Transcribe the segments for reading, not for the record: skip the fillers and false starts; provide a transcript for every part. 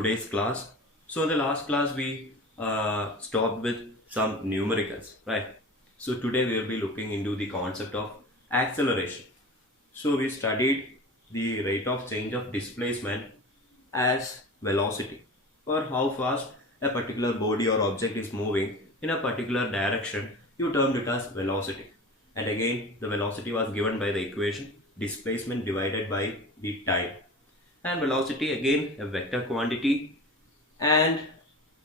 today's class. So in the last class we stopped with some numericals, right? So today we will be looking into the concept of acceleration. So we studied the rate of change of displacement as velocity, or how fast a particular body or object is moving in a particular direction. You termed it as velocity. And again, the velocity was given by the equation displacement divided by the time. And velocity again a vector quantity, and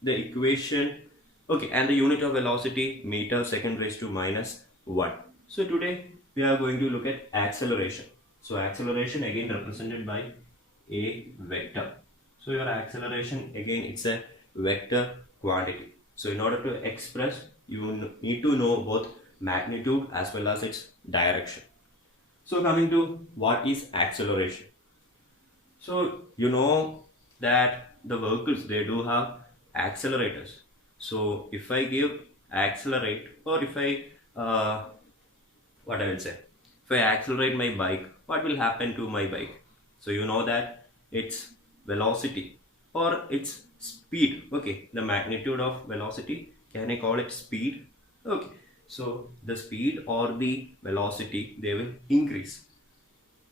the equation, okay, and the unit of velocity meter second raised to minus 1. So today we are going to look at acceleration. So acceleration again represented by a vector. So your acceleration again it's a vector quantity. So in order to express, you need to know both magnitude as well as its direction. So coming to what is acceleration. So you know that the vehicles they do have accelerators. So if I give accelerate, or if I what I will say, if I accelerate my bike, what will happen to my bike? So you know that its velocity or its speed. Okay, the magnitude of velocity, can I call it speed? Okay, so the speed or the velocity they will increase.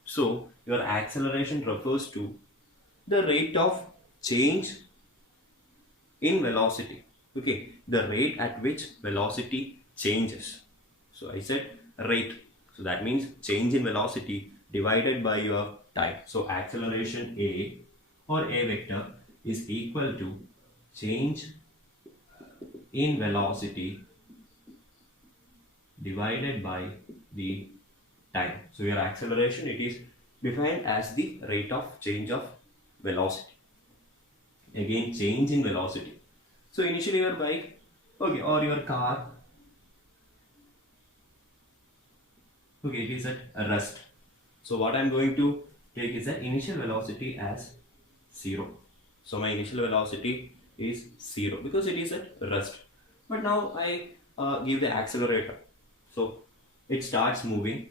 So your acceleration refers to the rate of change in velocity. Okay, the rate at which velocity changes. So I said rate. So that means change in velocity divided by your time. So acceleration A or A vector is equal to change in velocity divided by the time. So your acceleration, it is defined as the rate of change of velocity. Again, change in velocity. So initially your bike, okay, or your car, okay, it is at rest. So what I am going to take is the initial velocity as 0. So my initial velocity is 0 because it is at rest. But now I give the accelerator. So it starts moving,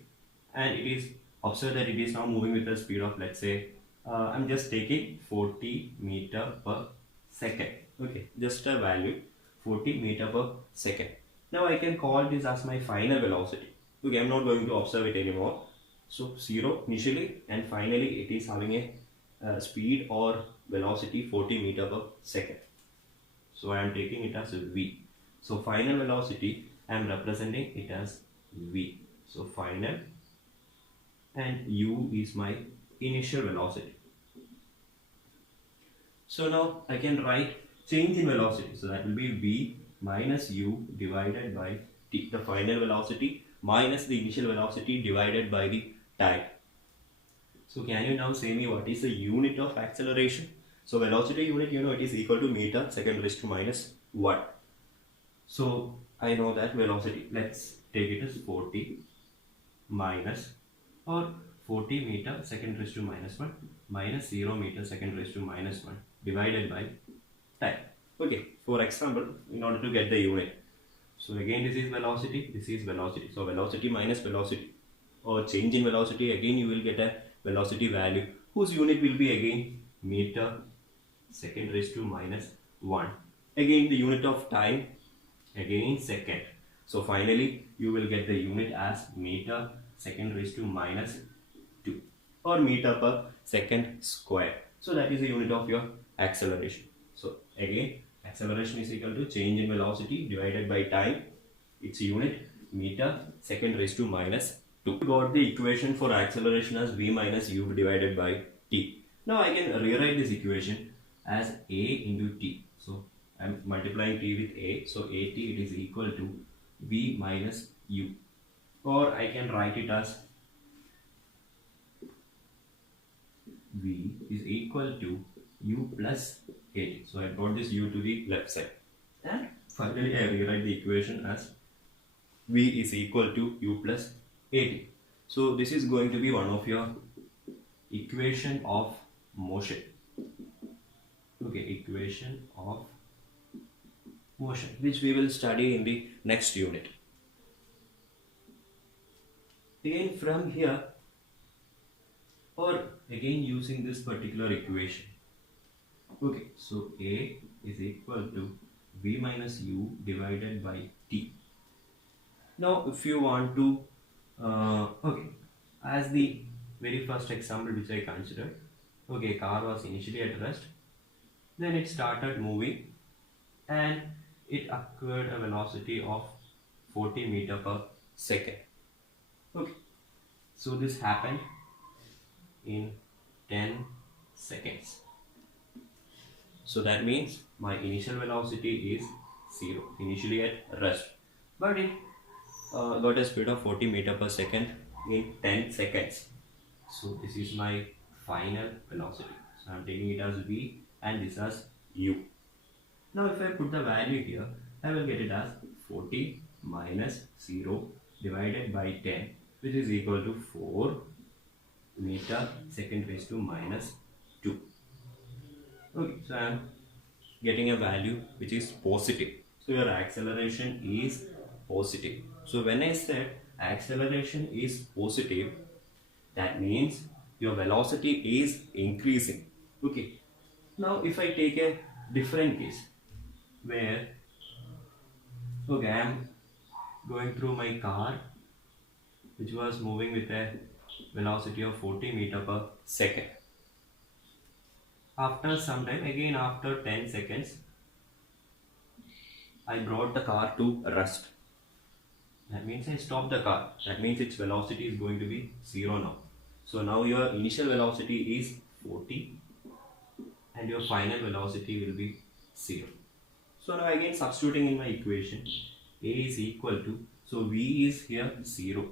and it is observed that it is now moving with a speed of, let's say, I'm just taking 40 meter per second. Okay, just a value 40 meter per second. Now I can call this as my final velocity. Okay, I'm not going to observe it anymore. So 0 initially, and finally it is having a speed or velocity 40 meter per second. So I am taking it as v. So final velocity I am representing it as v. So final, and u is my initial velocity. So now I can write change in velocity. So that will be v minus u divided by t, the final velocity minus the initial velocity divided by the time. So can you now say me what is the unit of acceleration? So velocity unit, you know, it is equal to meter second raised to minus 1. So I know that velocity, let's take it as 40 minus, or 40 meter second raised to minus 1 minus 0 meter second raised to minus 1 divided by time. Okay, for example, in order to get the unit. So again this is velocity, this is velocity. So velocity minus velocity, or change in velocity, again you will get a velocity value whose unit will be again meter second raised to minus 1. Again the unit of time, again second. So finally you will get the unit as meter second raised to minus 2, or meter per second square. So that is the unit of your acceleration. So again acceleration is equal to change in velocity divided by time, its unit meter second raised to minus 2. We got the equation for acceleration as v minus u divided by t. Now I can rewrite this equation as a into t. So I am multiplying t with a, so at it is equal to v minus u, or I can write it as v is equal to u plus at. So I brought this u to the left side, and finally I rewrite the equation as v is equal to u plus at. So this is going to be one of your equation of motion. Okay, equation of motion, which we will study in the next unit. Again from here, or again using this particular equation, Okay, so A is equal to V minus U divided by T. Now, if you want to, okay, as the very first example which I considered, okay, car was initially at rest, then it started moving and it acquired a velocity of 40 meter per second. Okay, so this happened in 10 seconds. So that means my initial velocity is 0, initially at rest, but it got a speed of 40 meter per second in 10 seconds. So this is my final velocity. So I am taking it as V and this as U. Now if I put the value here, I will get it as 40 minus 0 divided by 10, which is equal to 4 meter second raised to minus 2. Okay, so I am getting a value which is positive. So your acceleration is positive. So when I said acceleration is positive, that means your velocity is increasing. Okay. Now if I take a different case where, okay, I am going through my car which was moving with a velocity of 40 meter per second. After some time, again after 10 seconds, I brought the car to rest. That means I stopped the car. That means its velocity is going to be 0 now. So now your initial velocity is 40 and your final velocity will be 0. So now again substituting in my equation, A is equal to, so V is here 0,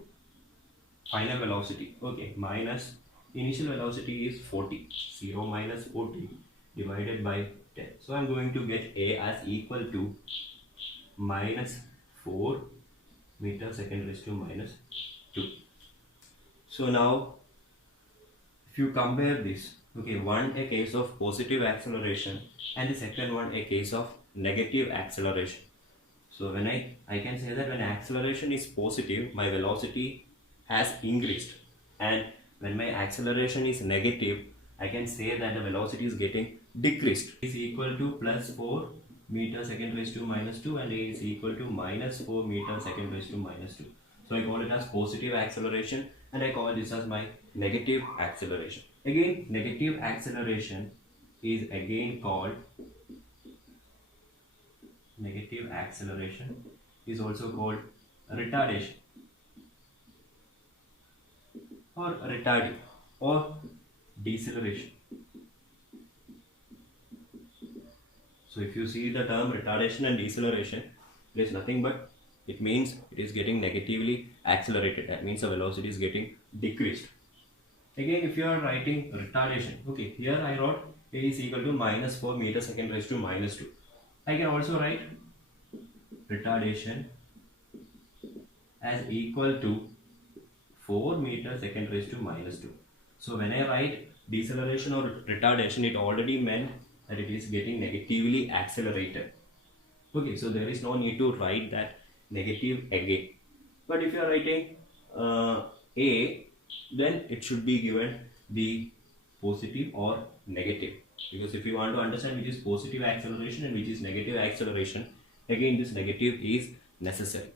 final velocity, okay, minus initial velocity is 40, 0 minus 40 divided by 10. So I'm going to get A as equal to minus 4 meter second raised to minus 2. So now if you compare this, okay, one a case of positive acceleration and the second one a case of negative acceleration. So when I can say that when acceleration is positive, my velocity has increased, and when my acceleration is negative, I can say that the velocity is getting decreased. Is equal to plus 4 meter second raised to minus 2 and A is equal to minus 4 meter second raised to minus 2. So I call it as positive acceleration and I call this as my negative acceleration. Again, negative acceleration is again called, negative acceleration is also called retardation or retarding or deceleration. So if you see the term retardation and deceleration, it is nothing but it means it is getting negatively accelerated. That means the velocity is getting decreased. Again, if you are writing retardation, okay, here I wrote A is equal to minus 4 meter second raised to minus 2. I can also write retardation as equal to 4 meter second raised to minus 2. So when I write deceleration or retardation, it already meant that it is getting negatively accelerated. Okay, so there is no need to write that negative again. But if you are writing A, then it should be given the positive or negative. Because if you want to understand which is positive acceleration and which is negative acceleration, again this negative is necessary.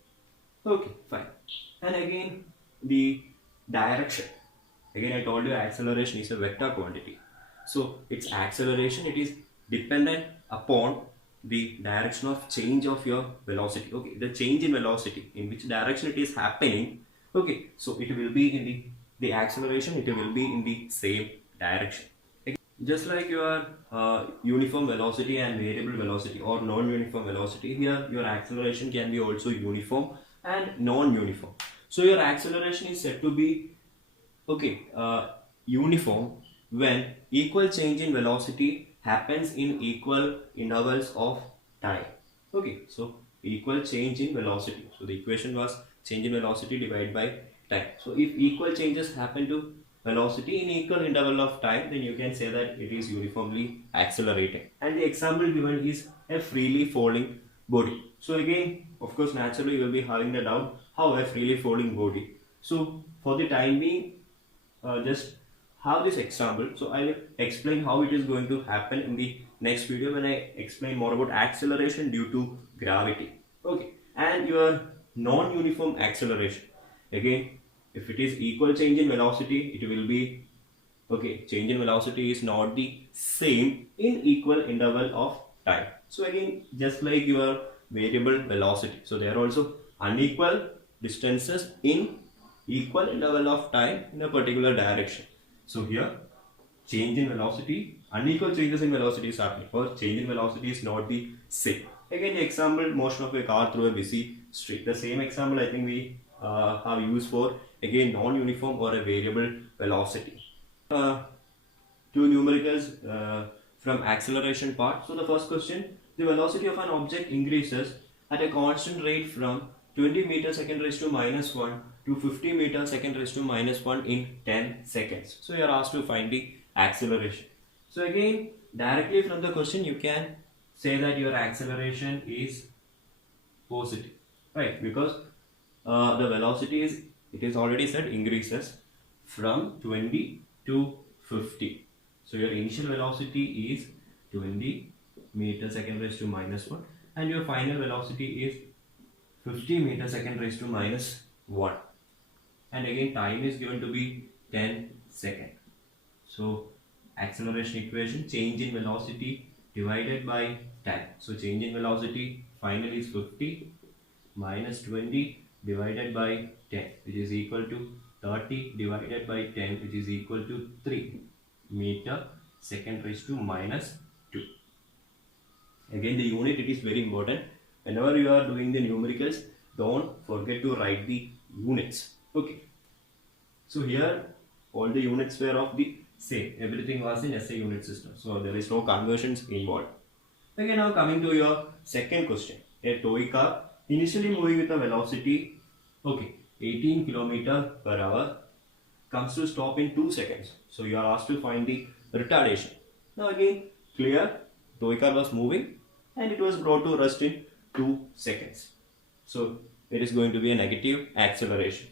Okay, fine. And again the direction. Again I told you acceleration is a vector quantity. So its acceleration, it is dependent upon the direction of change of your velocity. Okay, the change in velocity, in which direction it is happening. Okay, so it will be in the acceleration, it will be in the same direction. Just like your uniform velocity and variable velocity or non-uniform velocity, here your acceleration can be also uniform and non-uniform. So your acceleration is said to be, okay, uniform when equal change in velocity happens in equal intervals of time. Okay, so equal change in velocity. So the equation was change in velocity divided by time. So if equal changes happen to velocity in equal interval of time, then you can say that it is uniformly accelerating. And the example given is a freely falling body. So again, of course, naturally you will be having the doubt how a freely falling body. So for the time being, just have this example. So I will explain how it is going to happen in the next video when I explain more about acceleration due to gravity. Okay, and your non-uniform acceleration. Again, if it is equal change in velocity, it will be okay. Change in velocity is not the same in equal interval of time. So again, just like your variable velocity, so they are also unequal distances in equal interval of time in a particular direction. So here, change in velocity, unequal changes in velocity is happening, or change in velocity is not the same. Again, the example, motion of a car through a busy street. The same example I think we have used for again non-uniform or a variable velocity. Two numericals from acceleration part. So the first question, the velocity of an object increases at a constant rate from 20 meter second raised to minus 1 to 50 meter second raised to minus 1 in 10 seconds. So you are asked to find the acceleration. So again, directly from the question you can say that your acceleration is positive, right? Because the velocity is, it is already said, increases from 20 to 50. So your initial velocity is 20 meter second raised to minus 1 and your final velocity is 50 meter second raised to minus 1. And again, time is given to be 10 seconds. So acceleration equation, change in velocity divided by time. So change in velocity final is 50 minus 20 divided by 10, which is equal to 30 divided by 10, which is equal to 3 meter second raised to minus 2. Again, the unit, it is very important. Whenever you are doing the numericals, don't forget to write the units. Okay. So here all the units were of the same. Everything was in SI unit system. So there is no conversions involved. Okay, now coming to your second question. A toy car initially moving with a velocity 18 km per hour comes to stop in 2 seconds. So you are asked to find the retardation. Now again, clear, toy car was moving and it was brought to rest in 2 seconds. So it is going to be a negative acceleration.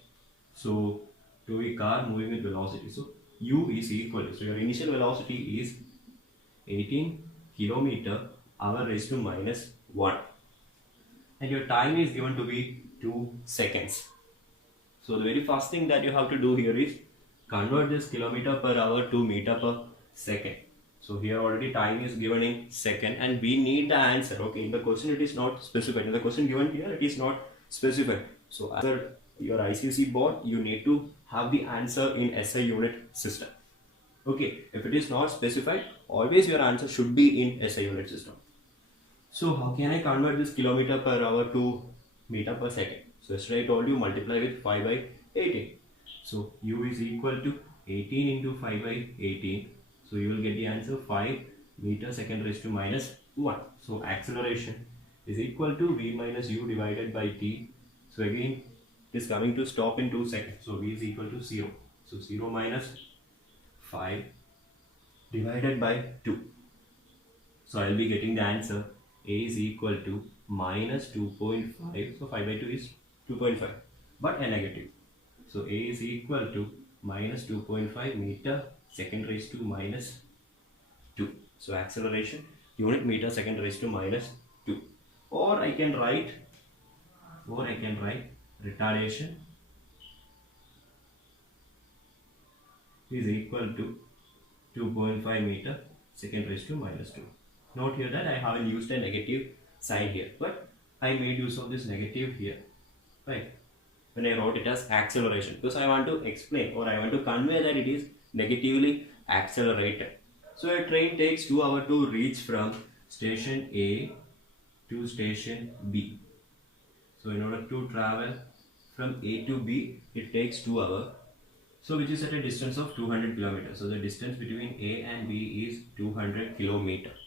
So toy car moving with velocity. So u is equal to, so your initial velocity is 18 km hour raised to minus 1. And your time is given to be 2 seconds. So the very first thing that you have to do here is convert this kilometer per hour to meter per second. So here already time is given in second and we need the answer. Okay, in the question it is not specified. In the question given here it is not specified. So after your ICSE board, you need to have the answer in SI unit system. Okay, if it is not specified, always your answer should be in SI unit system. So how can I convert this kilometer per hour to meter per second? So yesterday I told you multiply with 5 by 18. So u is equal to 18 into 5 by 18. So you will get the answer 5 meter second raised to minus 1. So acceleration is equal to v minus u divided by t. So again it is coming to stop in 2 seconds. So v is equal to 0. So 0 minus 5 divided by 2. So I will be getting the answer a is equal to minus 2.5. So 5 by 2 is 2.5 but a negative. So a is equal to minus 2.5 meter second raised to minus 2. So acceleration unit meter second raised to minus 2. Or I can write retardation is equal to 2.5 meter second raised to minus 2. Note here that I haven't used a negative sign here, but I made use of this negative here, right? When I wrote it as acceleration, because I want to explain or I want to convey that it is negatively accelerated. So a train takes 2 hours to reach from station A to station B. So in order to travel from A to B, it takes 2 hours. So which is at a distance of 200 kilometers. So the distance between A and B is 200 kilometers.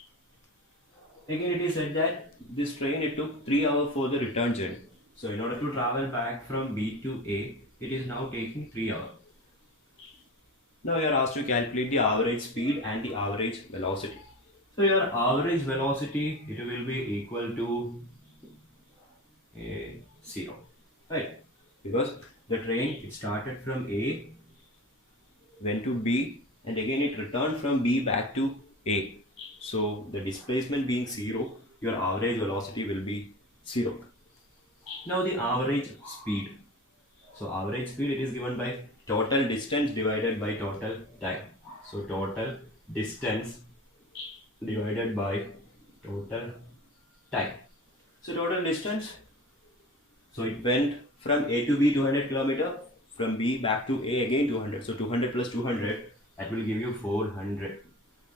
Again, it is said that this train, it took 3 hours for the return journey. So in order to travel back from B to A, it is now taking 3 hours. Now you are asked to calculate the average speed and the average velocity. So your average velocity, it will be equal to 0, right? Because the train, it started from A, went to B, and again it returned from B back to A. So the displacement being 0, your average velocity will be 0. Now the average speed. So average speed, it is given by total distance divided by total time. So total distance divided by total time. So total distance, so it went from A to B 200 kilometer, from B back to A again 200. So 200 plus 200, that will give you 400,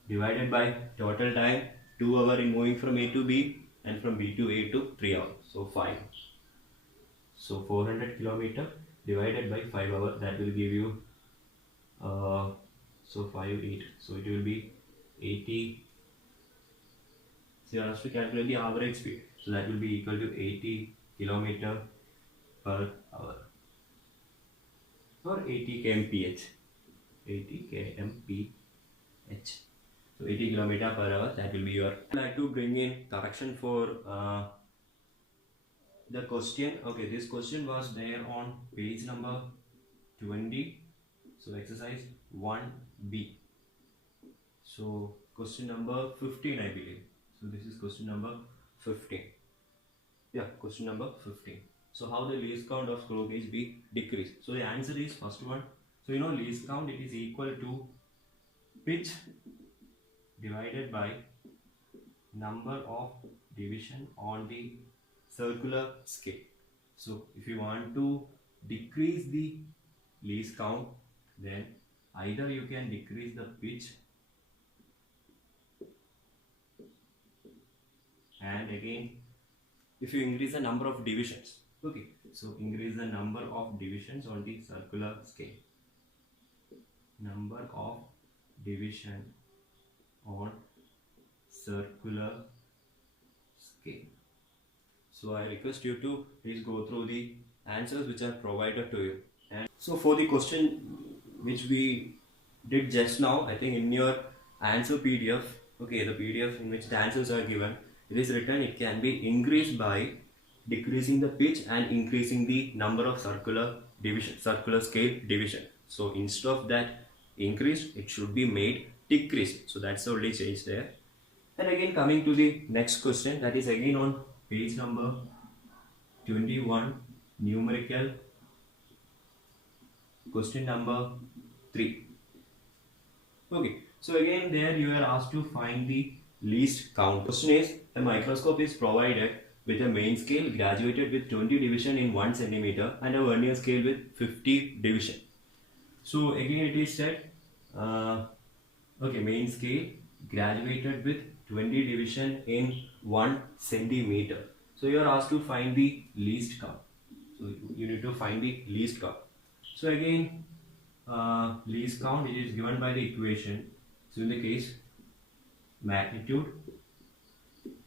divided by total time, 2 hours in moving from A to B, and from B to A to 3 hours, so 5. So 400 kilometer divided by 5 hours, that will give you so 5 8, so it will be 80. So you have to calculate the average speed, so that will be equal to 80 kilometer per hour or 80 kmph. 80 kmph. So 80 kilometer per hour, that will be your. I'd like to bring in correction for the question. Okay, this question was there on page number 20. So exercise 1b. So question number 15, I believe. So this is question number 15. Yeah, question number 15. So how the least count of screw gauge be decreased? So the answer is first one. So you know least count, it is equal to pitch divided by number of division on the circular scale. So if you want to decrease the least count, then either you can decrease the pitch and again if you increase the number of divisions. Okay, so increase the number of divisions on the circular scale. Number of division on circular scale. So I request you to please go through the answers which are provided to you. And so for the question which we did just now, I think in your answer PDF, okay, the PDF in which the answers are given, it is written it can be increased by decreasing the pitch and increasing the number of circular scale division. So instead of that increased, it should be made decreased. So that's the only change there. And again coming to the next question, that is again on page number 21, numerical question number 3. Okay, so again there you are asked to find the least count. Question is, a microscope is provided with a main scale graduated with 20 division in 1 centimeter and a vernier scale with 50 division. So again it is said, okay, main scale graduated with 20 division in 1 centimeter. So you are asked to find the least count. So you need to find the least count. So again, least count, it is given by the equation. So in the case, magnitude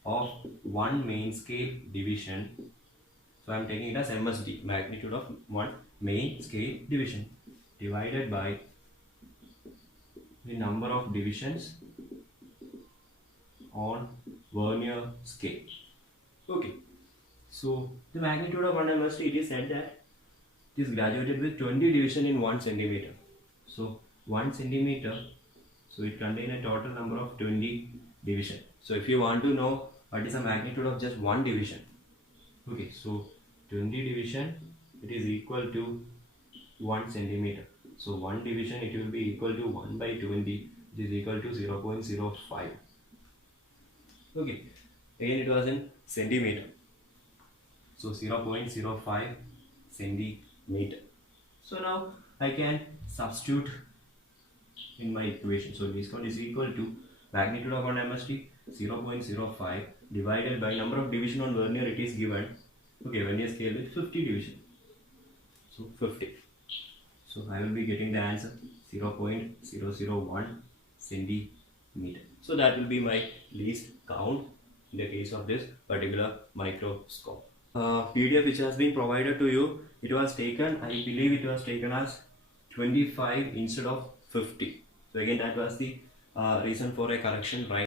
of 1 main scale division. So I am taking it as MSD, magnitude of 1 main scale division, divided by the number of divisions on vernier scale. Okay, so the magnitude of 1 MSD, it is said that it is graduated with 20 division in 1 centimeter. So 1 centimeter, so it contains a total number of 20 division. So if you want to know what is the magnitude of just 1 division, okay, so 20 division, it is equal to 1 centimeter. So 1 division, it will be equal to 1 by 20, which is equal to 0.05. Okay, again it was in centimeter. So 0.05 centimeter. So now I can substitute in my equation. So least count is equal to magnitude of 1 MSD 0.05 divided by number of division on vernier, it is given. Okay, vernier scale with 50 division. So 50. So I will be getting the answer 0.001 centimeter. So that will be my least count in the case of this particular microscope. PDF which has been provided to you, it was taken, I believe it was taken as 25 instead of 50. So again that was the reason for a correction right